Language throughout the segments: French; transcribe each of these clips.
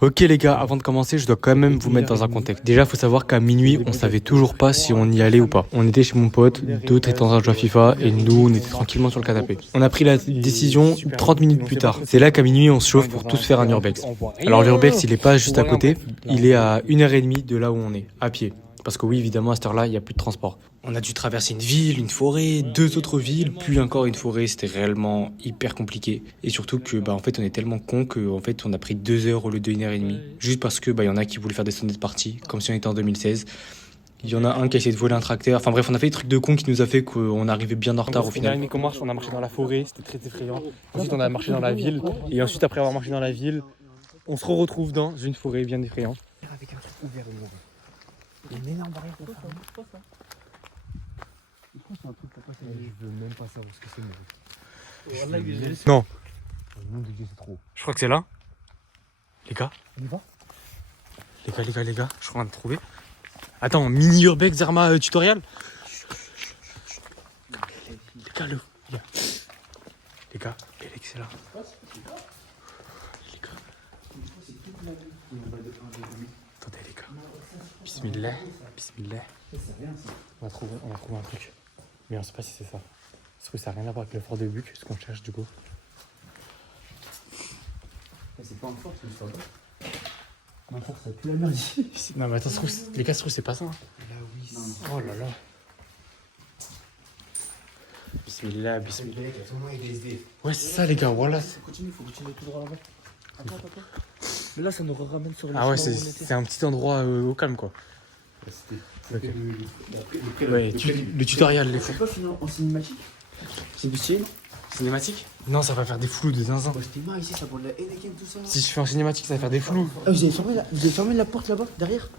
Ok les gars, avant de commencer, je dois quand même vous mettre dans un contexte. Déjà, faut savoir qu'à minuit, on savait toujours pas si on y allait ou pas. On était chez mon pote, d'autres étaient en train de jouer à FIFA et nous, on était tranquillement sur le canapé. On a pris la décision 30 minutes plus tard. C'est là qu'à minuit, on se chauffe pour tous faire un urbex. Alors l'urbex, il est pas juste à côté, il est à 1h30 de là où on est, à pied. Parce que oui, évidemment, à cette heure-là, il n'y a plus de transport. On a dû traverser une ville, une forêt, deux autres villes, puis encore une forêt. C'était réellement hyper compliqué. Et surtout que, en fait, on est tellement con que, en fait, on a pris 2 heures au lieu de 1h30. Juste parce que, il y en a qui voulaient faire des sonnettes de partie, comme si on était en 2016. Il y en a un qui a essayé de voler un tracteur. Enfin bref, on a fait des trucs de con qui nous a fait qu'on arrivait bien en retard au final. On a marché dans la forêt, c'était très effrayant. Ensuite, on a marché dans la ville. Et ensuite, après avoir marché dans la ville, on se retrouve dans une forêt bien effrayante. Avec un truc ouvert au monde. Il y a une énorme barrière pour ça. C'est un truc pour passer. Je veux même pas savoir ce que c'est. Mais... Non. Le nom de Dieu, c'est trop. Je crois que c'est là. Les gars. On y va? Les gars. Je suis en train de trouver. Attends, mini urbex Zerma tutoriel. Les gars, les gars, Alex est là. Les gars. Attendez les gars. Bismillah. On va trouver un truc. Mais on sait pas si c'est ça. Parce que ça n'a rien à voir avec le fort de Buc, ce qu'on cherche du coup. C'est pas un fort, c'est une sorte. Un fort, ça pue la merde ici. Non mais attends, les gars, c'est pas ça. Hein. Là, oui. Oh là là. Bismillah. Ouais, c'est ça les gars, voilà. Faut continuer tout droit là-bas. Attends. Mais là, ça nous ramène sur le Ah ouais, chemin où on était. c'est un petit endroit au calme quoi. C'était Ouais, le tutoriel, les fous. C'est pas fini en cinématique? C'est stylé, non? Cinématique? Non, ça va faire des flous de zinzin. C'était marre ici, ça boit de la Heineken, tout ça. Si je fais en cinématique, ça va faire des flous. Ah, vous avez fermé la porte là-bas, derrière?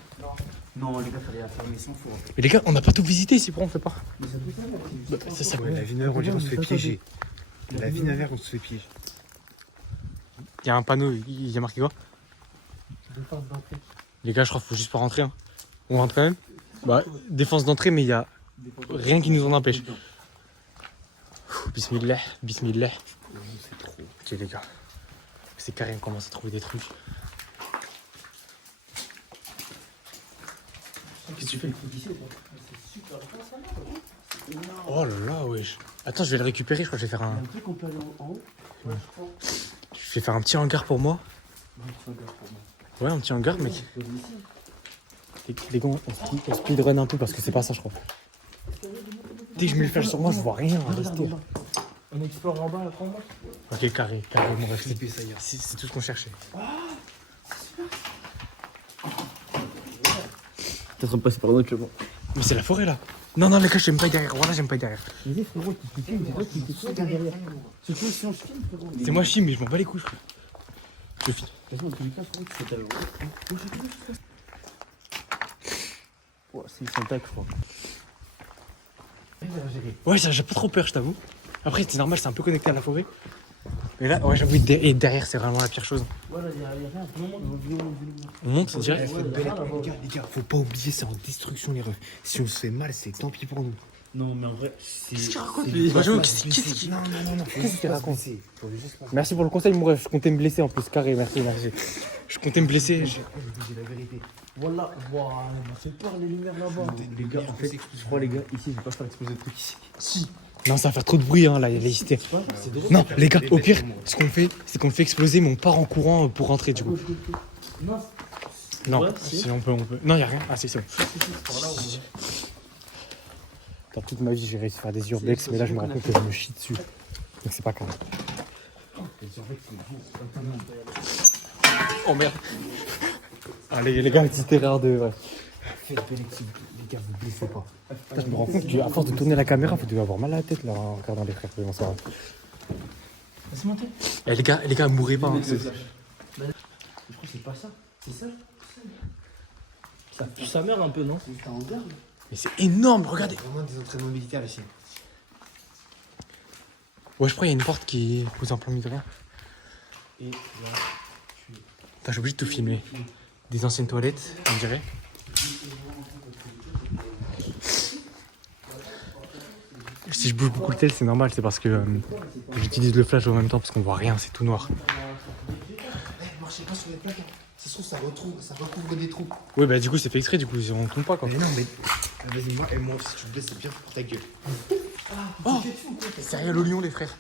Non, les gars, fallait la fermer sans four. Mais les gars, on n'a pas tout visité ici, pourquoi on fait pas? Mais ça peut faire là. C'est ça. Ouais, la Vineur, on dirait qu'on se fait piéger. La Vineur, on se fait piéger. Il y a un panneau, il y a marqué quoi? Les gars, je crois qu'il faut juste pas rentrer. Hein. On rentre quand même? Défense d'entrée, mais il y a rien qui nous en empêche. Bismillah. C'est trop. Ok les gars. C'est carré, on commence à trouver des trucs. Qu'est-ce que tu fais? Oh là là, wesh. Attends, je vais le récupérer, je crois que je vais faire un... Un truc qu'on peut aller en haut? Ouais, je crois. Je vais faire un petit hangar pour moi. Ouais, un petit hangar, mec. Les gars, on speedrun un peu parce que c'est pas ça, je crois. Dès que je mets le flash sur moi, je vois rien. Restez. On explore en bas, après en bas. Ok, carré, mon ref. C'est tout ce qu'on cherchait. T'es en train de passer par là actuellement. Mais c'est la forêt là. Non, les gars, j'aime pas derrière. Voilà, j'aime pas derrière. Vas-y, frérot, tu filmes, c'est toi qui te sautes derrière. C'est toi si on se filme, frérot. C'est moi, Chim, mais je m'en bats les couilles, frère. Je filme. Vas-y, on te dit pas, frérot, tu fais ta journée. Ouais, c'est une syntaxe, je crois. Ouais, j'ai pas trop peur, je t'avoue. Après, c'est normal, c'est un peu connecté à la forêt. Mais là, ouais, j'avoue, et derrière, c'est vraiment la pire chose. Ouais, là, il y a rien. On monte, c'est direct. Les gars, faut pas oublier, c'est en destruction, les refs. Si on se fait mal, c'est tant pis pour nous. Non, mais en vrai, c'est. Qu'est-ce qu'il raconte, lui? Qu'est-ce qu'il Non. Qu'est-ce qu'il raconte? Merci pour le conseil, mon ref. Je comptais me blesser en plus, carré, merci. Je comptais me blesser. J'ai la vérité. Voilà, waouh, ça fait peur les lumières là-bas. Les gars, en fait, je crois, les gars, ici, je vais pas faire exploser de trucs ici. Si. Non, ça va faire trop de bruit, hein, là, il y a les Non, les gars, au pire, ce qu'on fait, c'est qu'on le fait exploser, mais on part en courant pour rentrer, du coup. Non, si on peut. Non, il y a rien. Ah, c'est bon. Dans toute ma vie, j'ai réussi à faire des urbex, mais là, je me rends compte que je me chie dessus. Donc, c'est pas grave. Oh merde. Ah, les gars, petite erreur de. Ouais. Faites belle équipe, les gars, vous blessez pas. Putain, je me rends compte qu'à force de tourner la caméra, vous devez avoir mal à la tête là en regardant les frères. Bonsoir. Laisse monter. Eh, les gars, mourrez pas. Hein, Je crois que c'est pas ça. C'est ça? Ça pue sa mère un peu, non? C'est un hangar. mais c'est énorme, regardez. Vraiment des entraînements militaires ici. Ouais, je crois qu'il y a une porte qui est posée en plein milieu de rien. Et là, Putain, j'ai obligé de tout filmer. Des anciennes toilettes, on dirait. Si je bouge beaucoup le tel, c'est normal, c'est parce que j'utilise le flash en même temps parce qu'on voit rien, c'est tout noir. Marchez pas sur les plaques, hein. façon, ça recouvre des trous. Ouais, bah du coup, c'est fait exprès, du coup, on tombe pas quoi. Mais non, mais. Vas-y, moi, si tu me blesses, c'est bien pour ta gueule. Oh, Serial au lion, les frères.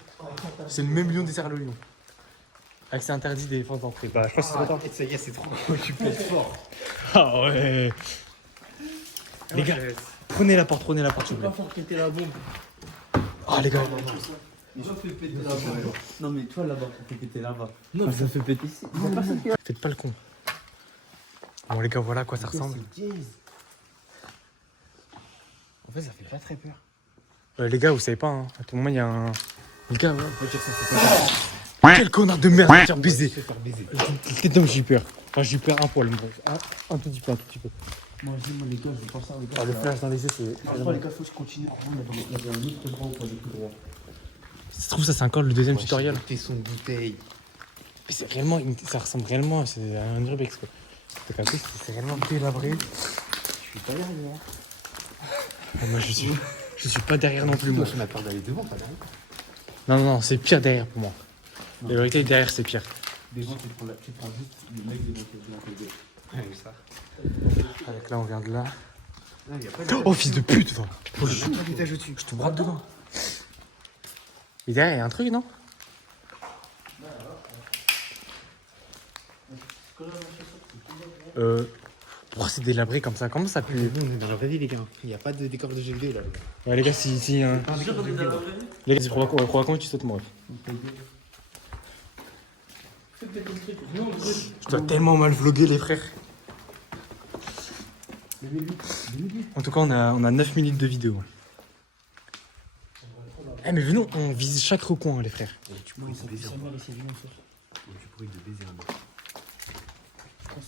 C'est le même lion des Serial au lion. Accès interdit des défenses d'entrée. Bah, je pense que c'est pas Ça y est, c'est trop. Tu pèses fort. Ah ouais. Les gars, prenez la porte, s'il vous Pas plaît. faire péter la bombe. Ah, les gars. Les gens fait péter la bombe. Non, mais toi là-bas, ça fait péter là-bas. Non, mais ça fait péter ici. Il y a personne qui. Faites pas le con. Bon, les gars, voilà à quoi ça ressemble. En fait, ça fait pas très peur. Les gars, vous savez pas, hein. À tout moment, il y a un. Les gars, ouais. Quel connard de merde, me faire baiser. Quel homme, j'ai eu peur. Enfin, j'ai eu peur un poil, bref. Un tout petit peu, Moi, les gars, je vais pas ça, les gars. Ah, le flash dans les yeux, c'est. Après, les gars, faut que je continue. Il y avait un autre droit ou pas, le plus droit. Ça se trouve, ça, c'est encore le deuxième tutoriel. T'es son bouteille. Mais c'est réellement. Ça ressemble réellement. C'est un urbex, quoi. T'as capté, c'est réellement délabré. Je suis pas derrière. Et moi, je suis pas derrière non plus, moi. On a peur d'aller devant, pas derrière. Non, c'est pire derrière pour moi. La vérité, derrière, c'est pire. Devant, tu prends juste le mec devant tes deux. Ouais, ça. Avec là, on vient de là. Non, il y a pas de. Oh, fils de pute, va. Oh, j'ai pas d'étage au-dessus. Je te braque dedans. Mais derrière, il y a un truc, non? Pourquoi c'est délabré comme ça? Comment ça pue? Nous, on est dans la vraie vie, les gars. Il n'y a pas de décor de jeux vidéo là. Ouais, les gars, si. Les gars, crois comment tu sautes, moi. Je dois tellement mal vlogger, les frères. En tout cas, on a 9 minutes de vidéo. Eh, mais venons, on vise chaque recoin, les frères. Tu pourrais te baiser un peu. Tu pourrais te baiser un peu.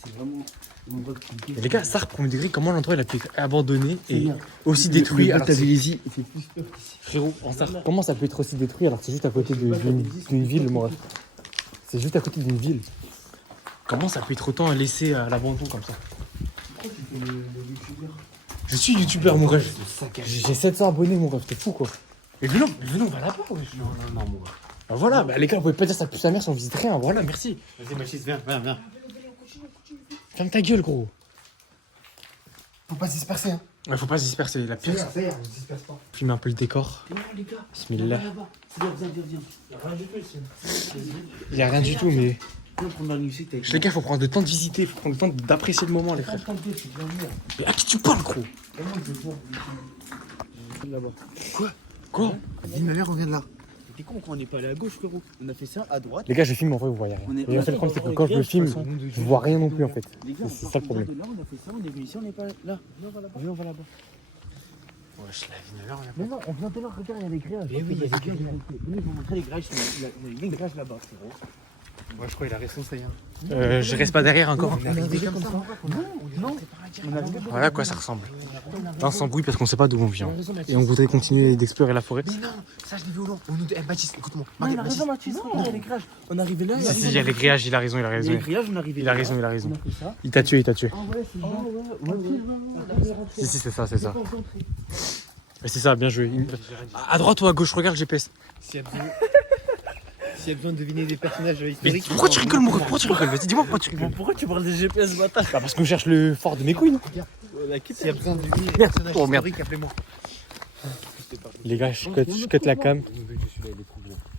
C'est vraiment mon vote qui Et les gars, ça, premier degré, comment l'endroit il a pu être abandonné et aussi détruit alors que c'est- il fait plus peur qu'ici. Frérot, en Sarre, comment ça peut être aussi détruit alors que c'est juste à côté d'une ville, moi? C'est juste à côté d'une ville. Comment ça peut être autant laissé à l'abandon comme ça? Pourquoi tu fais le youtubeur? Je suis youtubeur, mon rêve. C'est saccagé. J'ai 700 abonnés, mon rêve, t'es fou quoi. Mais venons, on va là-bas, wesh. Non, mon gars. Bah voilà, bah les gars, vous pouvez pas dire ça pue sa mère si on visite rien, voilà, merci. Vas-y, Machis, viens. Ferme ta gueule, gros. Faut pas se disperser, hein. Ouais, faut pas se disperser, la pire. Ça y est, on se disperse pas. Filme un peu le décor. Non, les gars. Bismillah. Là-bas. Viens. Il y a rien du tout ici. Il y a rien du tout, mais. Viens prendre la musique avec Les gars, faut prendre le temps de visiter, faut prendre le temps d'apprécier le moment, les frères. Mais à qui tu parles, gros? Quoi? Dis, ma mère, on vient de là. T'es con quand on n'est pas allé à gauche, frérot. On a fait ça à droite. Les gars, je filme, en vrai, vous voyez rien. On est- Et en fait, le problème, c'est que quand je le filme, je vois rien non plus, en fait. Les gars, C'est on ça le part problème. de là, on a fait ça, on est venu ici, on n'est pas là. Viens, on va là-bas. Wesh, la vie, ma mère, on a Mais non, on vient de là, regarde, il y a des grillages. Mais oui, il y a des grillages. Venez, je vous montrer les grillages. Il y a des grillages là-bas, frérot. Moi, je crois qu'il a raison, ça y est. Je reste pas derrière encore. On est arrivé comme ça. Non, on a Voilà à quoi ça ressemble. Là, on s'embrouille parce qu'on sait pas d'où on vient. Et on voudrait continuer d'explorer la forêt. Mais non, ça, je l'ai vu au loin. On nous dit, Baptiste, écoute-moi. Non, il a raison, Mathis. Il y a des grillages. On est arrivé là. Si, il y a les grillages, il a raison, Il y a les grillages, on est arrivé Il a là. raison. On a fait ça. Il t'a tué. Ah ouais, c'est ça. Ouais. Si, c'est ça. Mais c'est ça, bien joué. À droite ou à gauche, regarde le GPS. S'il y a besoin de deviner des personnages Mais historiques. pourquoi tu rigoles, mon ref? Pourquoi tu rigoles? Vas-y, dis-moi pourquoi tu rigoles. Pourquoi tu parles des GPS, bâtard? Bah, parce qu'on cherche le fort de mes couilles, non? S'il y a besoin de deviner des personnages Oh, merde. historiques, appelez-moi. Les gars, je cut la cam.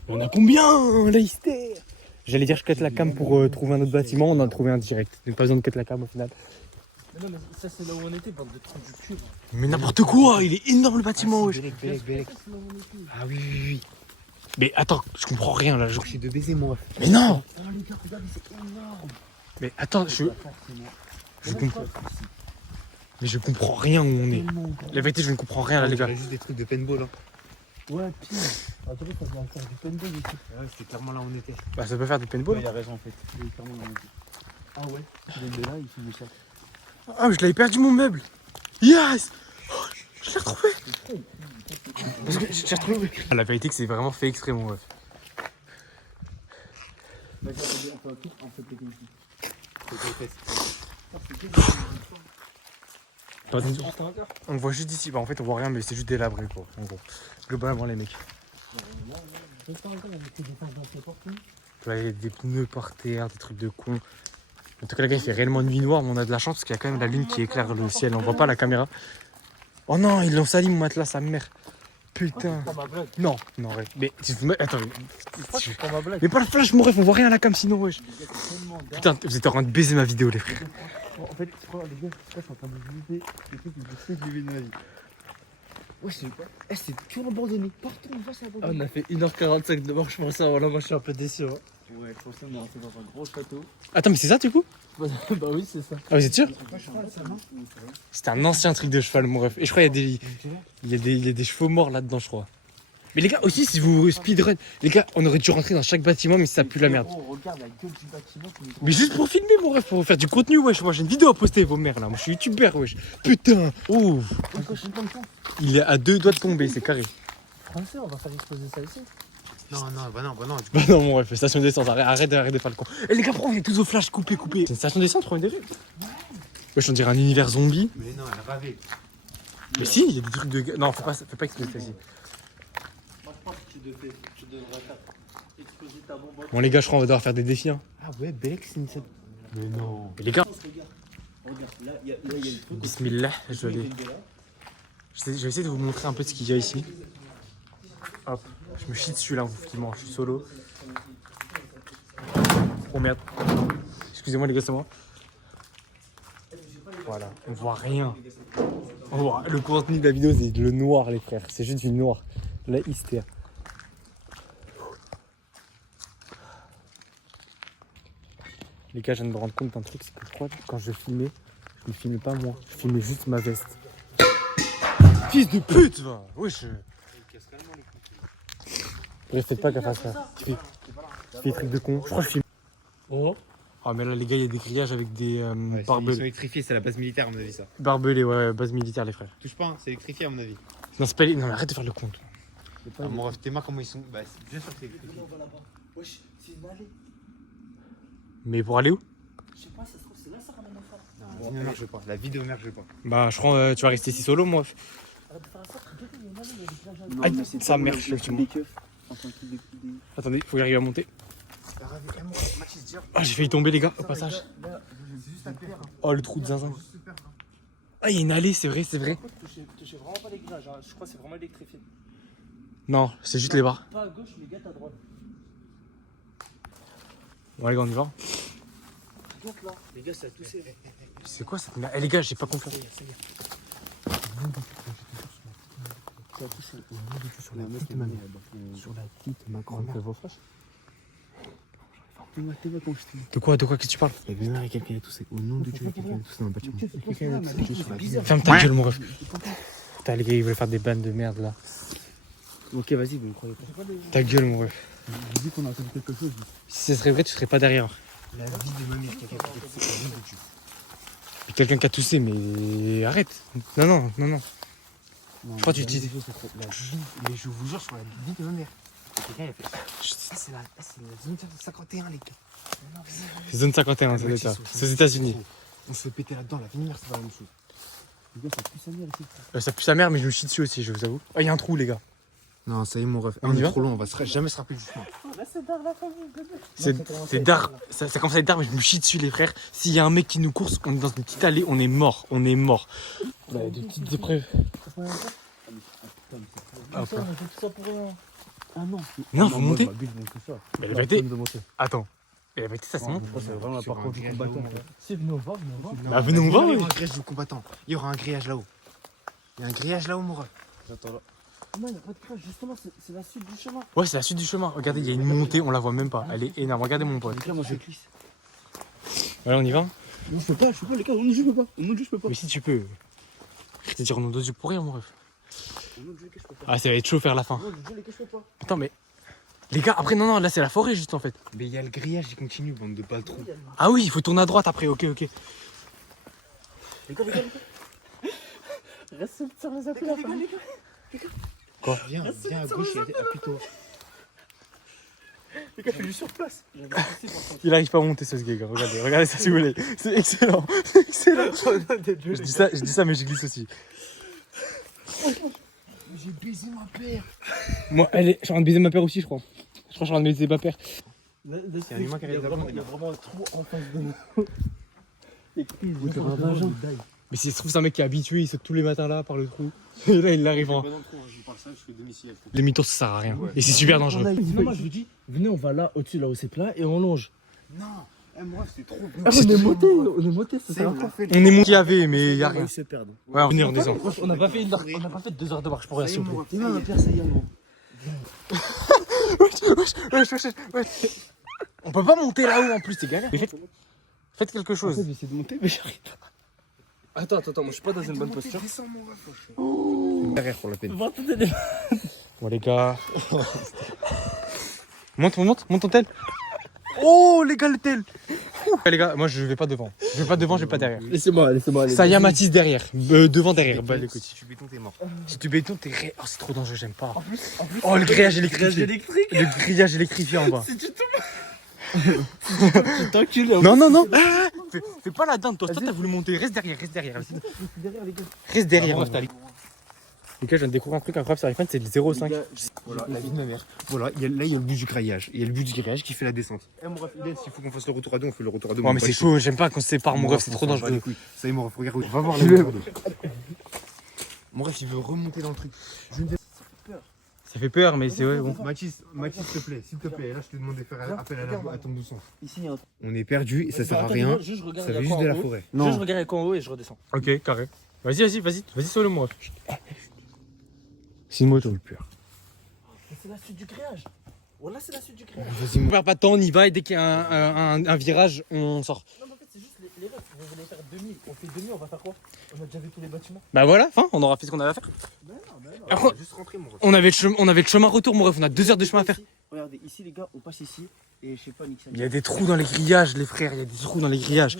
On a combien, Leicester? J'allais dire je cut la cam pour trouver un autre bâtiment, on en a trouvé un direct. Donc pas besoin de cut la cam au final. Mais non, mais ça, c'est là où on était, bande de trucs du cul. Mais n'importe quoi, il est énorme le bâtiment, wesh. Bélec. Ah oui. Mais attends, je comprends rien là. Je suis de baiser, mon ref. Mais non. Oh, les gars, regardez, c'est énorme. Mais attends, je comprends. Mais je comprends rien où on est. La vérité, je ne comprends rien là, les gars. juste des trucs de paintball. Hein. Ouais, pire. Attends, ça vient faire du paintball ici. Ouais, c'était clairement là où on était. Bah, ça peut faire du paintball. Il a raison, en fait. Il est clairement là où on était. Ah ouais, il est de là, il filme ça. Ah, je l'avais perdu mon meuble. Yes. Oh, je l'ai retrouvé. Parce que j'ai retrouvé. La vérité, que c'est vraiment fait extrême, mon ref. Vas-y, on fait un tour, on fait péter ici. On voit juste d'ici. Bah, en fait, on voit rien, mais c'est juste délabré, quoi. En gros, globalement, les mecs. C'est pas encore, on a fait des phases dans ces portes. Là, il y a des pneus par terre, des trucs de con. En tout cas, les gars, il fait réellement nuit noire, mais on a de la chance parce qu'il y a quand même la lune qui éclaire le ciel. On voit pas la caméra. Oh non, ils l'ont sali, mon matelas, sa mère. Putain. Pas ma blague. Non, non, ouais. Mais attends, C'est pas ma blague. mais pas le flash, mon ref, on voit rien à la cam sinon, wesh. Putain, vous êtes en train de baiser ma vidéo, les frères. En fait, je crois, les gars, je suis en train de visiter les trucs que je sais que de ma vie. Ouais, c'est toujours abandonné. Partout, on voit, c'est Ah, abandonné. on a fait 1h45 de marche pour ça. Voilà, moi je suis un peu déçu. Hein. Ouais, je pensais qu'on est rentré dans un gros château. Attends, mais c'est ça, du coup? bah oui, c'est ça. Ah, vous êtes sûr? Pas cheval, ça, non? C'était un ancien truc de cheval, mon ref. Et je crois qu'il y a des chevaux morts là-dedans, je crois. Mais les gars, aussi, si vous speedrun, les gars, on aurait dû rentrer dans chaque bâtiment, mais ça pue la merde. Regarde la gueule du bâtiment. Mais juste pour filmer, mon ref, pour faire du contenu, wesh. Moi, j'ai une vidéo à poster, vos mères, là. Moi, je suis youtubeur, wesh. Putain. Ouh. Il est à 2 doigts de tomber, c'est carré. Français, on va faire exposer ça ici. Non, bah non. Bah non, mon ref, station d'essence, arrête de faire le con. Et les gars, pourquoi on est tous au flash coupé. C'est une station d'essence, premier degré. Wesh, on dirait un univers zombie. Mais non, elle a ravé. Mais si, il y a des trucs de. Non, faut pas exploser ça ici. Moi je pense que tu devrais faire exploser ta bombe. Bon, les gars, je crois qu'on va devoir faire des défis, hein. Ah ouais, Bex, c'est une scène. Mais non. Et les gars, Regarde, là il y a le truc. bismillah, je vais essayer de vous montrer un peu ce qu'il y a ici. Hop, je me chie dessus là, vous qui mange, je suis solo. Oh merde. Excusez-moi les gars, c'est moi. Voilà, on voit rien. On voit... Le contenu de la vidéo, c'est le noir, les frères. C'est juste du noir. La hystère. Les gars, je viens de me rendre compte d'un truc, c'est que je crois que quand je filmais, je ne filmais pas moi, je filmais juste ma veste. Fils de pute, va. Wesh. Bref, faites pas gaffe à ça. Tu fais des trucs de con. Je crois que je filme. Oh. Ah, mais là, les gars, il y a des grillages avec des Ils sont barbelés. électrifiés, c'est la base militaire, à mon avis, ça. Barbelés, ouais, base militaire, les frères. Touche pas, hein, c'est électrifié, à mon avis. Non, c'est pas les... Non, mais arrête de faire le compte. Ah, mon ref, tes mains, comment ils sont? Bah, c'est bien sûr que c'est électrifié. Wesh, c'est une allée. Mais pour aller où? Je sais pas, ça se trouve, c'est là ça ramène au phare. Non, la vie ne marche pas. La vie ne marche pas. Bah, je crois tu vas rester ici solo, moi. Arrête de faire ça, t'inquiète, il y a une allée, il y a des plages à Ah, ça merde, effectivement. Attendez, faut y arriver à monter. Ah, j'ai failli tomber, les gars, au passage. Oh, le trou de zinzin. Ah, il y a une allée, c'est vrai, c'est vrai. Touchez vraiment pas les grillages, hein. Je crois que c'est vraiment électrifié. Non, c'est juste les barres. Pas à gauche, mais gars, à droite. Bon, les gars, on y va. Regarde là, les gars, ça a toussé. C'est quoi cette merde? Eh, les gars, j'ai pas confiance. Ça a toussé. Sur la petite ma mère. Sur la petite ma grand-mère. T'es-moi quand je te dis. De quoi, qu'est-ce que tu parles? Il y avait un quelqu'un et tout, c'est au nom de Dieu, quelqu'un et tout, c'est dans le bâtiment. Quelqu'un et tout, c'est bizarre. Ferme ta gueule, mon ref. Putain, les gars, ils veulent faire des bandes de merde là. Ok, vas-y, vous me croyez pas. Ta gueule, mon ref. J'ai dit qu'on a entendu quelque chose. Si ça serait vrai, tu serais pas derrière. La vie de ma mère, quelqu'un qui a toussé, au nom de Dieu. Quelqu'un qui a toussé, mais arrête. Non. Je crois que tu utilises. Mais je vous jure, sur la vie de ma mère. Quelqu'un a fait. Ça, c'est la zone 51, les gars. C'est zone 51, ça doit être ça. C'est aux États-Unis. On se fait péter là-dedans, la vie de ma mère, c'est pas la même chose. Les gars, ça pue sa mère ici. Ça pue sa mère, mais je me chie dessus aussi, je vous avoue. Oh, il y a un trou, les gars. Non, ça y est, mon ref. On On y est va trop loin, on va jamais se rappeler du chemin. C'est d'art. Ça commence à être d'art, mais je me chie dessus, les frères. S'il y a un mec qui nous course, on est dans une petite allée, on est mort. On est mort. Bah, des petites épreuves. On fait tout ça pour rien. Ah non. Non, faut monter. Ma bulle, donc ça. Mais la vérité. Attends. Mais la vérité, ça se monte. C'est vraiment la parcours du combattant. Si, venez, on va. Bah, venez, on va, Il y oui. aura un grillage du combattant. Il y aura un grillage là-haut. Il y a un grillage là-haut, mon ref. Attends là. Non, il n'y a pas de crash, justement, c'est la suite du chemin. Ouais, c'est la suite du chemin. Regardez, il y a une montée, on la voit même pas. Elle est énorme. Regardez mon pote. Donc là, moi je glisse. Allez, on y va. Non, je peux pas, les gars, je peux pas. Je peux pas. Mais si tu peux. Je t'ai dit nom de Dieu pour rien, mon ref. Je peux pas. Ah, ça va être chaud faire la fin. Non, je les gars, je peux pas. Attends, mais. Les gars, après, non, là, c'est la forêt, juste en fait. Mais il y a le grillage, il continue, bande de pas trop. Ah oui, il faut tourner à droite après, ok. Les gars. Reste sur les appels. Quoi? Viens à gauche et appuie-toi. Les gars, fais du sur place. Il arrive pas à monter ce gars, regardez ça si vous voulez. C'est excellent, Je dis ça, mais je glisse aussi. J'ai baisé ma paire. Moi, je suis en train de baiser ma paire aussi, je crois. Je crois que je suis en train de baiser ma paire. C'est un humain qui arrive Il y a vraiment un trou en face de nous. Mais si ça se trouve, c'est un mec qui est habitué, il saute tous les matins là par le trou. Et là, il arrive en. Je parle ça, je fais demi-ciel. Demi-tour, ça sert à rien. Et c'est super dangereux. Non, moi je vous dis, venez, on va là, au-dessus, là où c'est plat, et on longe. Non, moi c'est trop bien. Ah, on est monté, c'est ça. On est mon qui avait, mais y a rien. Ils se perdent. Ouais, venez, on descend. On n'a pas fait 2 heures de marche pour rien, s'il vous plaît. Non, Pierre, ça y est, gros. On peut pas monter là-haut en plus, c'est galère. Faites quelque chose. J'essaie de monter, mais j'arrive pas. Attends, moi je suis pas dans une bonne posture. Derrière pour la peine. Bon, les gars. monte ton tel. Oh, les gars, le tel. Les gars, moi je vais pas devant. Je vais pas derrière. Laissez-moi. Ça y a Mathis derrière. Devant, derrière. Bah, écoute. Si tu béton, t'es mort. Si tu béton, t'es. Oh, c'est trop dangereux, j'aime pas. En plus, Oh, le grillage électrifié. électrique. Le grillage électrifié en bas. Si tu tombes. T'encules. Non. Fais pas la dinde, toi. Toi, t'as voulu monter. Reste derrière. Reste derrière. Les gars, je viens de découvrir un truc incroyable sur iPhone, c'est le 0,5. Voilà, la vie de ma mère. Voilà, là il y a le but du grillage. Il y a le but du grillage qui fait la descente. Mon ref, s'il faut qu'on fasse le retour à deux, on fait le retour à deux. Ouais, mais c'est chaud, j'aime pas quand c'est par mon ref, c'est trop dangereux. Ça y est, mon ref, regarde, va voir le retour à deux. Mon ref, il veut remonter dans le truc. Ça fait peur, mais c'est ouais, bon. Mathis, s'il te plaît, là je te demande de faire appel à ton bouson. Ici, On est perdu et ça sert à rien. Ça fait juste de la forêt. Je regarde en haut et je redescends. Ok, carré. Vas-y, solo moi. C'est une moto. C'est la suite du grillage. Voilà, c'est la suite du grillage. On perd pas de temps, on y va et dès qu'il y a un virage, on sort. Non, mais en fait, c'est juste les refs. Vous voulez faire demi. On fait demi, on va faire quoi? On a déjà vu tous les bâtiments. Bah voilà, on aura fait ce qu'on avait à faire. On va juste rentrer, mon ref. On avait le chemin retour, mon ref, on a 2 heures de chemin à faire. Regardez, ici, les gars, on passe ici. Et je sais pas, Nixon. Il y a des trous dans les grillages, les frères, il y a des trous dans les grillages.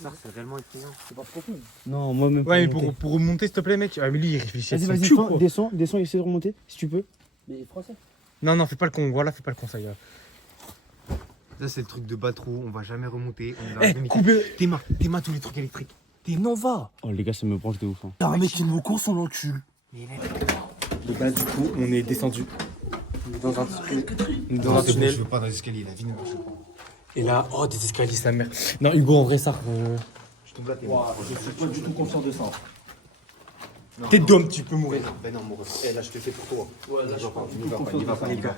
Ça, c'est réellement effrayant. C'est pas profond. Non, moi même. Ouais, mais pour remonter, s'il te plaît, mec. Ah, mais lui, il réfléchit. Vas-y, descends, essaie de remonter, si tu peux. Mais français. Non, fais pas le con, voilà, fais pas le con, ça y est. Ça, c'est le truc de bateau, on va jamais remonter. Coupez. T'es tous les trucs électriques. Non, va. Oh les gars, ça me branche de ouf. Hein. T'as un mec qui nous course, on l'encule. Les gars, du coup, on est descendu dans un tunnel. Je veux pas dans les escaliers, la vie ne marche pas. Et là, oh, des escaliers, sa mère. Non, Hugo, en vrai, ça. Je tombe là, t'es Je suis pas du tout confiant de ça. T'es d'homme, tu peux mourir. Ben non, mon ref. Là, je te fais pour toi. Ouais, là, Il va pas, les gars.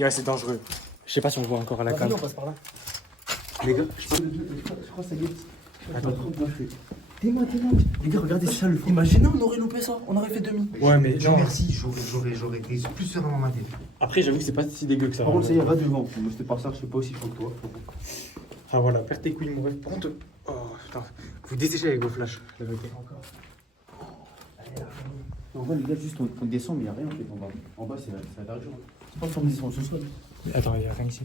Ouais, c'est dangereux. Je sais pas si on voit encore à la cam. on passe par là. Les gars, Je crois que ça y est. Attends, trop bien fait. T'es-moi. Les gars, regardez ça, le fond. Imaginez, on aurait loupé ça. On aurait fait demi. ouais, mais Dieu non. merci, j'aurais été plus serein dans ma tête. Après, j'avoue que c'est pas si dégueu que ça. Par contre, ça y est, va devant. Moi, c'était pas ça, je sais pas aussi chaud que toi. Ah voilà, perds tes couilles, mon ref. Par contre, oh putain, vous desséchez avec vos flashs, la vérité. En vrai, les gars, juste on descend, mais il n'y a rien en fait en bas. En bas, c'est la direction. C'est pas comme descend ce sol. Attends, il y a rien ici.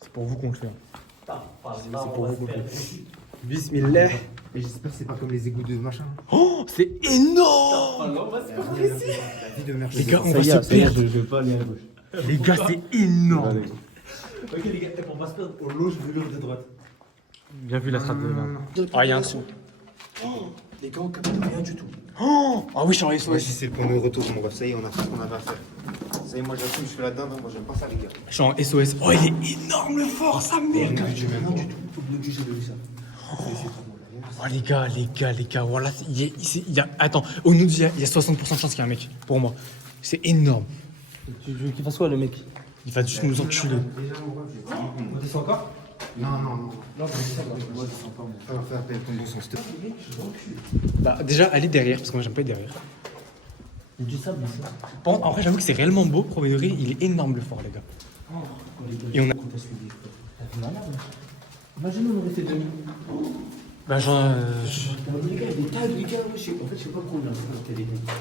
C'est pour vous qu'on le fait. C'est pour vous qu'on le fait. Bismillah. Et j'espère que c'est pas comme les égouts de machin. Oh, c'est énorme. La vie de merde. Les gars, on va se perdre. Je vais pas aller à gauche. Les gars, c'est énorme. Ok, les gars, pour pas se perdre, on loge le mur de droite. Bien vu la strat de merde. Ah, il y a un dessous. Les gars, on capte rien du tout. Oh, ah oui, je suis en Ouais, SOS. c'est le point de retour, mon ref. Ça y est, on a fait ce qu'on avait à faire. Ça y est, moi j'assume, je fais la dinde. Moi j'aime pas ça, les gars. Je suis en SOS. Oh, il est énorme le fort, sa mère. On a vu du même temps. Oh, les gars, voilà. Il y a, attends, au nous, il y a 60% de chance qu'il y ait un mec. Pour moi. C'est énorme. Tu veux qu'il fasse quoi, le mec? Il va juste nous enculer. Déjà, mon ref, On descend encore? non. Non, on descend pas. Ça va faire appel ton bon sens. Bah, déjà, allez derrière, parce que moi, j'aime pas être derrière. Il y a du sable ici. Par contre, en vrai, j'avoue que c'est réellement beau. Premier degré, il est énorme le fort, les gars. Et on a. Imagine, on aurait fait demi. Bah, genre. Les gars, il y a des tags, les gars. En fait, je sais pas combien. Des tags.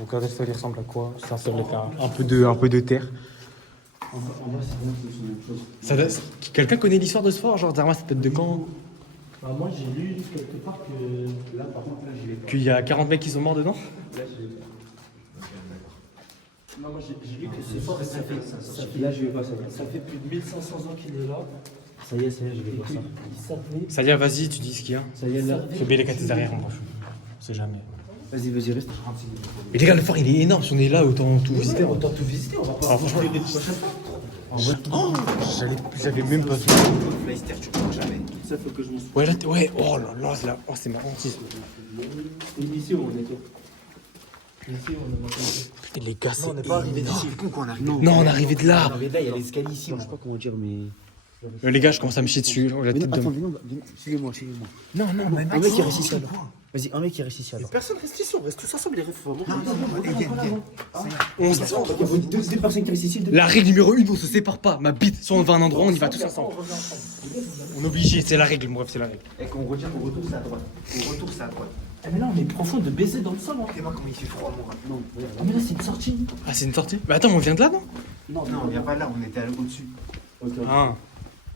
Regardez ça, il ressemble à quoi? C'est censé être un peu de terre. En bas, c'est rien, c'est la même chose. Quelqu'un connaît l'histoire de ce fort? Genre, Zerma, ça date de quand? Bah, moi, j'ai lu quelque part que. Là, par contre, là, j'y vais pas. Qu'il y a 40 mecs qui sont morts dedans? Là, j'y vais pas. Non, moi, j'ai lu que c'est fort et ça fait. Là, j'y vais pas, ça. Ça fait plus de 1500 ans qu'il est là. Ça y est, j'y vais Et pas ça. qu'il s'appelait. Ça y est, vas-y, tu dis ce qu'il y a. Ça y est, là. Fais belle les cates derrière, on s'en fout. On sait jamais. Vas-y, vas-y, reste. Mais les gars, le phare il est énorme. Si on est là, autant tout visiter. Autant tout visiter, on va pas. Alors, franchement, j'avais même pas vu. Leicester, tu prends jamais. Ça, faut que je me. Ouais, là, ouais, oh là là, oh, c'est marrant. Ici où on était. Ici on est monté. Et les gars, c'est. On n'est pas arrivé d'ici. Non, on est arrivé de là. Là, il y a l'escalier ici, je sais pas comment dire, mais. Les gars, je commence à me chier dessus. La tête de- Attends, viens, suivez-moi. Non, non, mais Un mec qui reste ici alors. Vas-y, un mec qui reste ici alors. Personne reste ici, on reste tous ensemble, les refs. on se- Deux personnes qui restent ici. La règle numéro 1, on se sépare pas. Ma bite, soit on va à un endroit, on y va tous ensemble. On est obligé, c'est la règle, bref, c'est la règle. Et qu'on retient, on retourne, c'est à droite. On retourne, c'est à droite. Mais là, on est profond de baiser dans le sol. Et moi, comment il fait froid, moi. Non, Ah, mais là, c'est une sortie. Ah, c'est une sortie. Mais attends, on vient de là, non? non, on vient pas là, on était au-dessus. Ah.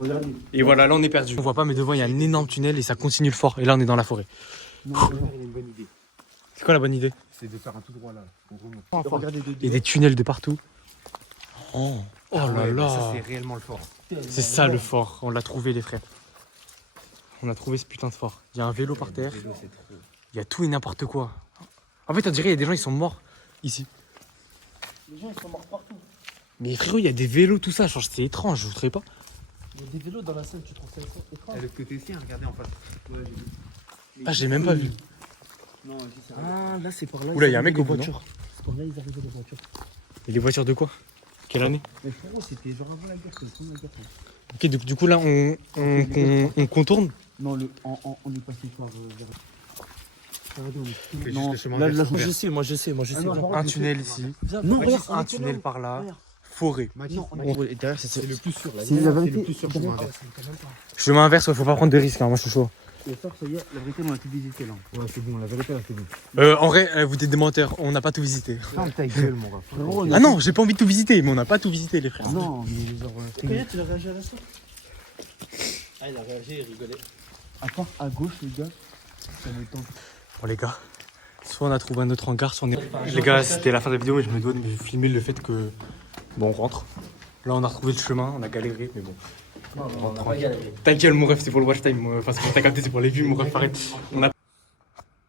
Regardez. Et voilà, là on est perdu. On voit pas, mais devant il y a un énorme tunnel et ça continue le fort. Et là on est dans la forêt. Non, il a une bonne idée. C'est quoi la bonne idée? C'est de faire un tout droit là. On remonte. Regardez de Il y a des tunnels de partout. Oh, oh là Ouais, là. ça c'est réellement le fort. C'est ça le fort. On l'a trouvé, les frères. On a trouvé ce putain de fort. Il y a un vélo par terre. Il y a tout et n'importe quoi. En fait, on dirait qu'il y a des gens, ils sont morts ici. Les gens, ils sont morts partout. Mais frérot, il y a des vélos, tout ça. Genre, c'est étrange, je vous trouvez pas? Il y a des vélos dans la salle, tu trouves ça étrange? Et le côté ici, regardez en face. Ah, j'ai même pas vu. Non, c'est ça. Ah, là, c'est par là. Oula, il y a un mec au bout, non? C'est par là, ils arrivaient les voitures. Et les voitures de quoi? Quelle année? Mais frérot, c'était genre avant la guerre, c'était la guerre. Ok, du coup là, on contourne. Non, on est passé par vers. C'est Non, juste le chemin là, vert. là, Moi, je sais, moi, je sais, moi, je sais. Un tunnel ici. Non, Ouais, regarde, un tunnel par là. Forêt. Non, et derrière, c'est le plus sûr. Là. C'est la vérité. le plus sûr chemin vert. Chemin inverse, faut pas prendre de risques, hein, moi je suis chaud. Le soir, ça y est, la vérité, on a tout visité là. Ouais, c'est bon, la vérité là, c'est bon. En vrai, vous êtes des menteurs, on n'a pas tout visité. Ferme ta gueule, mon gars. Frérot, on a Ah non, j'ai pas envie de tout visiter, mais on n'a pas tout visité, les frères. Non, mais genre. Combien tu as réagi à la soirée? Ah, il a réagi, il rigolait. À part à gauche, les gars, ça me tente. Bon, les gars, soit on a trouvé un autre hangar, soit on est. Les gars, c'était la fin de la vidéo, mais je me dois de filmer le fait que. Bon, on rentre. Là, on a retrouvé le chemin, on a galéré, mais bon. Non, on va pas galérer. Ta gueule, mon ref, c'est pour le watch time. Enfin, c'est pour t'as capté, c'est pour les vues, mon ref, arrête. On a.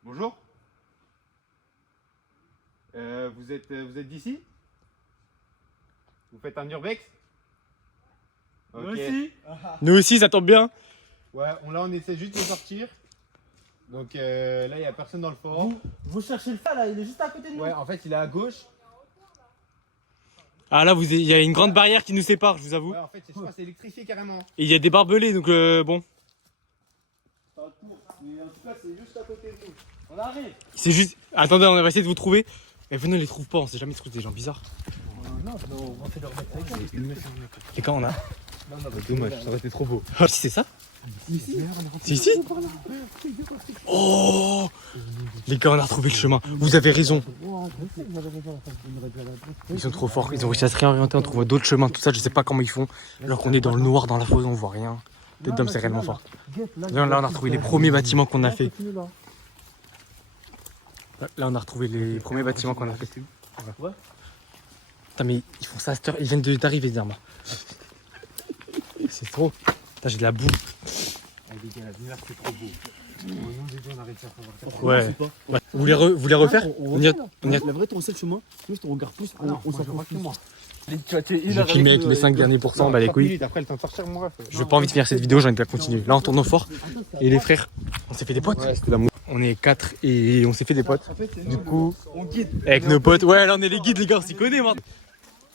Bonjour. Vous êtes d'ici? Vous faites un urbex? Ok. Nous aussi, ça tombe bien. Ouais, là on essaie juste de sortir. Donc là il n'y a personne dans le fort. Vous cherchez le phare là, il est juste à côté de nous. Ouais, en fait il est à gauche. Ah là, il y a une grande barrière qui nous sépare, je vous avoue. Ouais, en fait je crois que c'est électrifié carrément. Et il y a des barbelés, donc bon. Mais en tout cas c'est juste à côté de nous. On arrive. C'est juste. Attendez, on va essayer de vous trouver. Et venez, on les trouve pas, on sait jamais trouver des gens bizarres. Non, on fait leur mettre avec eux. Et quand on a. Dommage, ça aurait été trop beau. Ah, c'est ça? C'est ici? Oh! Les gars, on a retrouvé le chemin. Vous avez raison. Ils sont trop forts. Ils ont réussi à se réorienter, on trouve d'autres chemins, tout ça. Je sais pas comment ils font. Alors qu'on est dans le noir, dans la forêt, on voit rien. Tête d'homme, c'est réellement fort. Là, on a retrouvé les premiers bâtiments qu'on a fait. Là, on a retrouvé les premiers bâtiments qu'on a fait. Ouais. Putain, mais ils font ça à cette heure. Ils viennent d'arriver, Zerma. C'est trop. Putain, j'ai de la boue. Ah, les gars, l'univers c'est trop beau. Au nom de Dieu on a réussi à faire ça. Ouais. Vous voulez refaire? On y a. La vérité, on sait le chemin, juste on regarde plus, on s'en fout plus. J'ai filmé avec les 5 derniers pourcents, bah les couilles. Après le temps de sortir mon ref. J'ai pas envie de finir cette vidéo, j'ai envie de la continuer. Là, on tourne au fort. Et les frères, on s'est fait des potes. On est 4 et on s'est fait des potes. Du coup, avec nos potes. Ouais, là, on est les guides, les gars, on s'y connaît, man.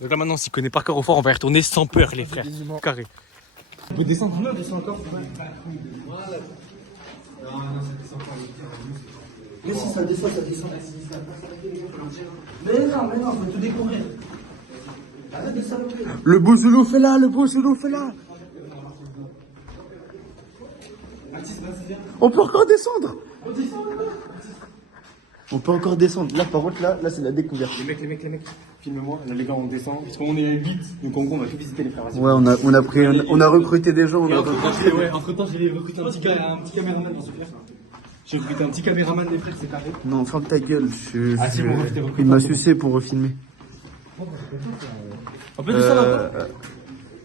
Donc là, maintenant, on s'y connaît par cœur au fort, on va y retourner sans peur, les frères. Carré. On peut descendre? On descend encore. Mais si ça descend, ça descend. Mais non, faut tout découvrir. Arrête de saloper. Le beau solo fait là, le beau solo fait là. On peut encore descendre. On peut encore descendre. Là, par contre, là c'est la découverte. Les mecs, filme-moi. Là, les gars, on descend. Parce qu'on est les guides. Donc, en gros, on va tout visiter, les frères. Vas-y. Ouais, on a recruté des gens. Entre temps, j'ai recruté un petit caméraman dans ce frère. J'ai recruté un petit caméraman, les frères, c'est carré. Non, ferme ta gueule. Ah, si, bon, je t'ai recruté. Il m'a sucé pour filmer. On peut descendre encore?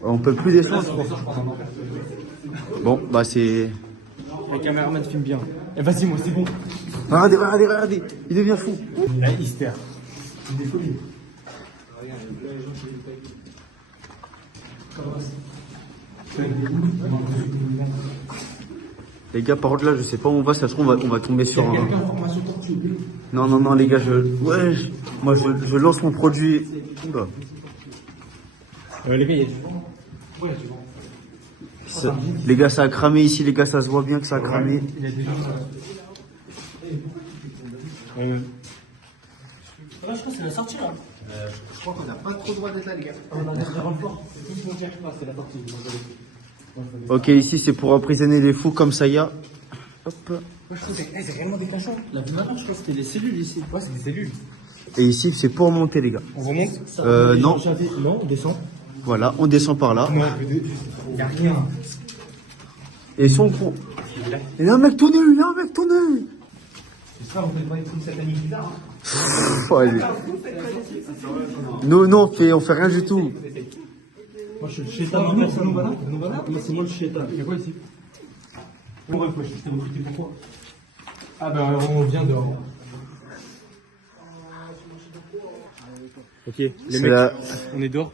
On peut plus descendre. Bon, bah c'est. Le caméraman filme bien. Eh, vas-y, moi, c'est bon. Regardez, il devient fou. Là, il se perd. Les gars, par contre là, je sais pas où on va, ça se trouve on va tomber sur un... Non, les gars, moi je lance mon produit. Oula. Les gars, il y a du vent. Les gars, ça a cramé ici, les gars, ça se voit bien que ça a cramé. Il y a des gens. Là, je crois que c'est la sortie là. Je crois qu'on n'a pas trop le droit d'être là, les gars. On a derrière le fort. C'est la sortie. Ok, ici c'est pour emprisonner les fous comme ça y a. Hop. Moi, je trouve que c'est réellement des cachons. La vie maintenant, je crois que c'était les cellules ici. Ouais, c'est des cellules. Et ici c'est pour monter, les gars. On remonte. Non. Non, on descend. Voilà, on descend par là. Il n'y a rien. Et son con. Il y a un mec tout nu, C'est ça, on fait pas des trucs sataniques bizarres. Ouais, nous, on fait rien du tout. Moi, je suis le chétan. Mais c'est moi le chétan. Il y a quoi ici? On va je t'ai recruté pourquoi? Ah ben on vient dehors. Ok, les C'est mecs, la- on est dehors.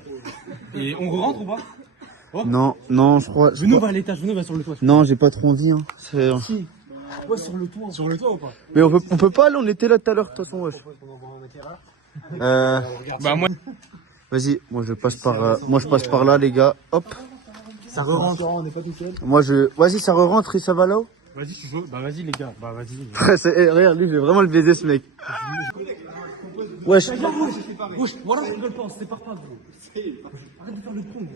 Et on rentre ou pas? Non, je crois. Venez, on va à l'étage, venez, on va sur le toit. Non, j'ai pas trop envie. Hein. Ouais, sur le toit. Sur le toit ou pas? Mais on peut pas aller, on était là tout à l'heure, de toute façon, wesh. Bah moi. Vas-y, moi je passe par là, les gars. Hop. Ça re-rentre. Vas-y, ça re-rentre et ça va là-haut. Vas-y, tu veux. Bah vas-y les gars, bah vas-y. Regarde, lui, je vais vraiment le baiser, ce mec. Wesh. Wesh, voilà, on rigole pas, on se sépare pas, gros. Arrête de faire le con, gros.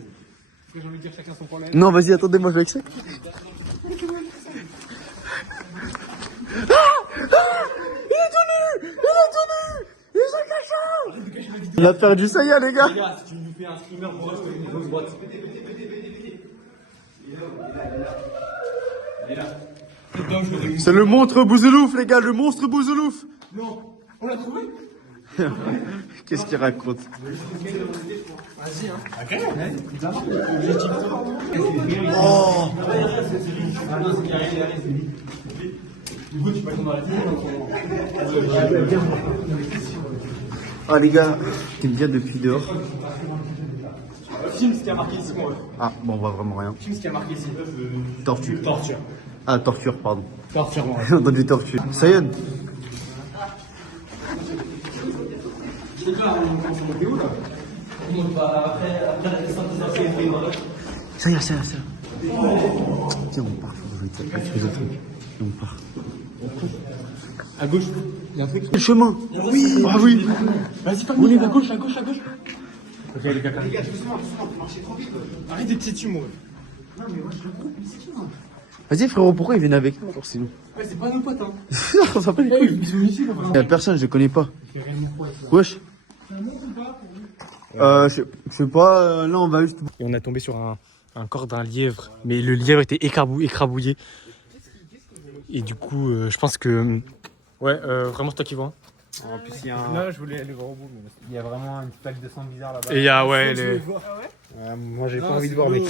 J'ai envie de dire chacun son problème. Non, vas-y, attendez, moi je vais avec ça. On a perdu ça y est, les gars. Les gars, si tu nous fais un streamer, on reste avec une grosse boîte. C'est le monstre Bouzelouf, les gars, le monstre Bouzelouf. Non, on l'a trouvé? Qu'est-ce qu'il raconte? Vas-y, hein. Oh. Ah, les gars, t'aimes bien depuis dehors? Filme ce qui a marqué ici, moi. Ah, bon, on voit vraiment rien. Filme ce qui a marqué ici. Torture. Torture. Ah, torture, pardon. Torture, moi. J'ai entendu torture. Sayon. Ça y est. Tiens, on part, faut que je vais te faire trucs. Et on part. À gauche, il y a un truc. Le chemin. Oui. Ah oui. Vas-y, pas à gauche, à gauche. Ok, les gars, doucement, marchez trop vite. Arrête d'être têtu, moi. Non, mais moi, je le groupe, mais c'est qui, moi? Vas-y, frérot, pourquoi ils viennent avec nous alors sinon? Ouais, c'est pas nos potes, hein. On s'en bat les couilles. Ils sont ici, là. Y'a personne, je les connais pas. Wesh. Je sais pas, là on va juste. Et on a tombé sur un corps d'un lièvre, mais le lièvre était écrabouillé. Et du coup, je pense que. Ouais, vraiment, c'est toi qui vois. En plus, il y a un... Là, je voulais aller voir au bout. Il y a vraiment une plaque de sang bizarre là-bas. Et il y a, ouais, les. Ouais, moi, j'ai pas envie de voir, mec.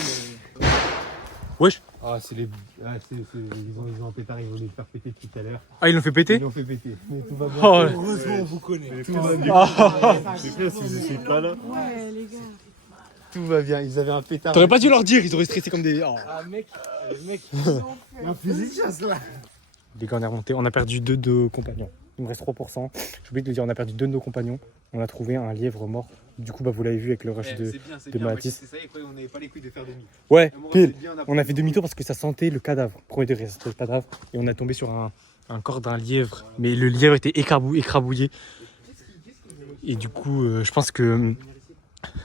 Wesh. Ah, c'est les... ils ont un pétard, ils voulaient le faire péter tout à l'heure. Ah, ils l'ont fait péter? Ils l'ont fait péter. Mais tout va bien. Oh, ouais. Heureusement, on vous connaît. Tout va bien. Les frères, si je suis pas là. Ouais, les gars. Tout va bien. Ils avaient un pétard. T'aurais pas dû leur dire, ils auraient stressé comme des. Oh. Ah, mec. Un fusil de chasse là. Les gars, on est remonté, on a perdu 2 de nos compagnons. Il me reste 3%. J'ai oublié de le dire, on a perdu 2 de nos compagnons. On a trouvé un lièvre mort. Du coup, bah, vous l'avez vu avec le rush de Mathis. C'est ça, et quoi, on n'avait pas les couilles de faire demi. Ouais, pile. On a fait demi-tour parce que ça sentait le cadavre. Premier degré, ça sentait le cadavre. Et on a tombé sur un corps d'un lièvre. Mais le lièvre était écrabouillé. Et du coup, je pense que.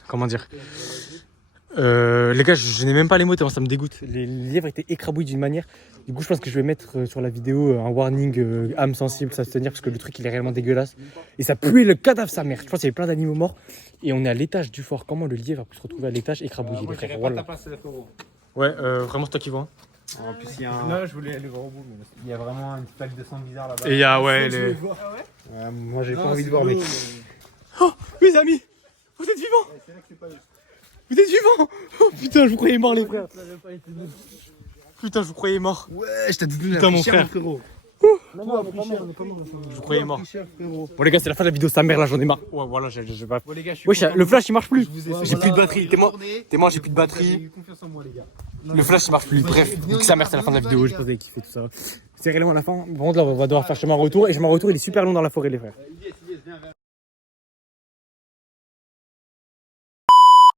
Comment dire? Les gars, je n'ai même pas les mots tellement ça me dégoûte. Les lièvres étaient écrabouillés d'une manière. Du coup, je pense que je vais mettre sur la vidéo un warning âme sensible, ça se tenir, parce que le truc il est réellement dégueulasse. Et ça puait le cadavre sa mère. Je pense qu'il y avait plein d'animaux morts. Et on est à l'étage du fort. Comment le lièvre a pu se retrouver à l'étage écrabouillé, les frères? Voilà. Ouais, vraiment, c'est toi qui vois. En plus, il y a un... Là, je voulais aller voir au bout. Il y a vraiment une plaque de sang bizarre là-bas. Et il y a, ouais, les. Ouais, moi, j'ai pas envie de voir, mec. Oh, mes amis, vous êtes vivants? Vous êtes vivants? Oh putain, je vous croyais mort, les frères. Putain, je vous croyais mort. Ouais, je t'ai donné Putain, mon frère. frérot. Non, non, on est pas mort, on est pas mort. Je vous croyais mort. Frérot. Bon les gars, c'est la fin de la vidéo, sa mère là, j'en ai marre. Ouais, voilà, j'ai pas. Bon, les gars, je suis Wesh, content. le flash il marche plus. Je vous ai fait- J'ai plus de voilà, batterie. bonne T'es moi, journée. j'ai plus de Vous avez batterie. eu confiance en moi, les gars. Le flash il marche plus. Bref, donc sa mère, c'est la fin de la vidéo. Je pense que vous avez kiffé tout ça. C'est réellement la fin. Par contre, là, on va devoir faire chemin retour. Et chemin retour, il est super long dans la forêt, les frères.